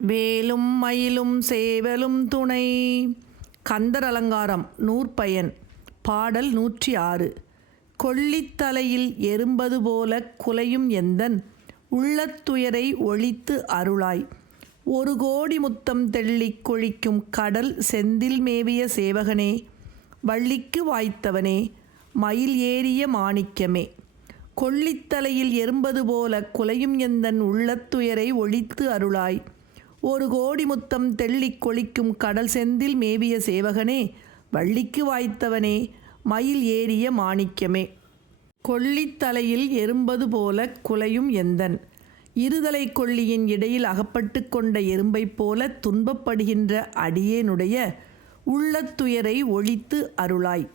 வேலும் மயிலும் சேவலும் துணை. கந்தர் அலங்காரம் நூற்பயன் பாடல் நூற்றி ஆறு கொள்ளித்தலையில் எறும்பது போல குலையும் எந்தன் உள்ளத்துயரை ஒழித்து அருளாய். ஒரு கோடி முத்தம் தெள்ளிக் கொழிக்கும் கடல் செந்தில் மேவிய சேவகனே வள்ளிக்கு வாய்த்தவனே மயில் ஏறிய மாணிக்கமே. கொள்ளித்தலையில் எறும்பது போல குலையும் எந்தன் உள்ளத்துயரை ஒழித்து அருளாய். ஒரு கோடி முத்தம் தெள்ளிக் கொளிக்கும் கடல் செந்தில் மேவிய சேவகனே வள்ளிக்கு வாய்த்தவனே மயில் ஏறிய மாணிக்கமே. கொள்ளித்தலையில் எறும்பது போல குலையும் எந்தன். இருதலை கொள்ளியின் இடையில் அகப்பட்டு கொண்ட எறும்பைப் போல துன்பப்படுகின்ற அடியேனுடைய உள்ளத்துயரை ஒழித்து அருளாய்.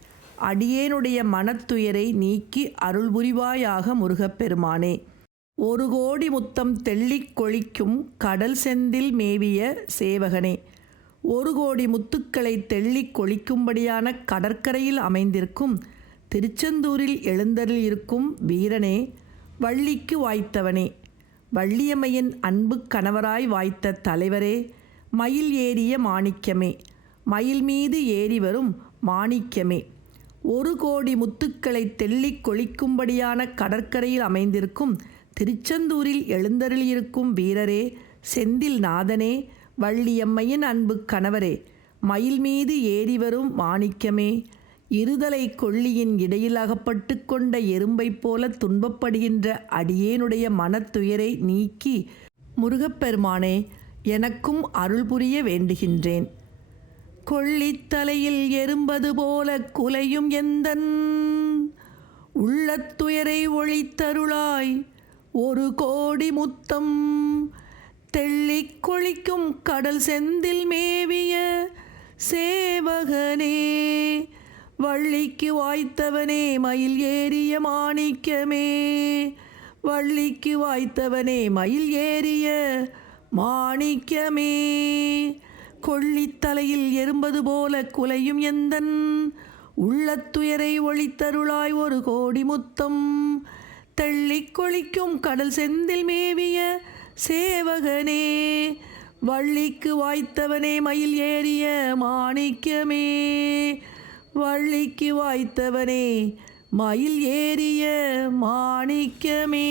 அடியேனுடைய மனத்துயரை நீக்கி அருள் புரிவாயாக முருகப்பெருமானே. ஒரு கோடி முத்தம் தெள்ளிக் கொழிக்கும் கடல் செந்தில் மேவிய சேவகனே. ஒரு கோடி முத்துக்களை தெள்ளிக் கொழிக்கும்படியான கடற்கரையில் அமைந்திருக்கும் திருச்செந்தூரில் எழுந்தரில் இருக்கும் வீரனே வள்ளிக்கு வாய்த்தவனே. வள்ளியம்மையின் அன்பு கணவராய் வாய்த்த தலைவரே மயில் ஏறிய மாணிக்கமே. மயில் மீது ஏறி வரும் மாணிக்கமே. ஒரு கோடி முத்துக்களை தெள்ளிக் கொழிக்கும்படியான கடற்கரையில் அமைந்திருக்கும் திருச்செந்தூரில் எழுந்தருளியிருக்கும் வீரரே செந்தில் நாதனே வள்ளியம்மையின் அன்பு கணவரே மயில் மீது ஏறி வரும் மாணிக்கமே இருதலை கொள்ளியின் இடையில் அகப்பட்டு கொண்ட எறும்பைப் போல துன்பப்படுகின்ற அடியேனுடைய மனத்துயரை நீக்கி முருகப்பெருமானே எனக்கும் அருள் புரிய வேண்டுகின்றேன். கொள்ளித்தலையில் எறும்பது போல குலையும் எந்தன்? உள்ளத்துயரை ஒழித்தருளாய் ஒரு கோடி முத்தம். தெள்ளிக் கொளிக்கும் கடல் செந்தில் மேவிய சேவகனே வள்ளிக்கு வாய்த்தவனே மயில் ஏறிய மாணிக்கமே. வள்ளிக்கு வாய்த்தவனே மயில் ஏறிய மாணிக்கமே. கொள்ளித்தலையில் எறும்பது போல குலையும் எந்தன். உள்ளத்துயரை ஒளித்தருளாய் ஒரு கோடி முத்தம். தள்ளி கொழிக்கும் கடல் செந்தில் மேவிய சேவகனே வள்ளிக்கு வாய்த்தவனே மயில் ஏறிய மாணிக்கமே. வள்ளிக்கு வாய்த்தவனே மயில் ஏறிய மாணிக்கமே.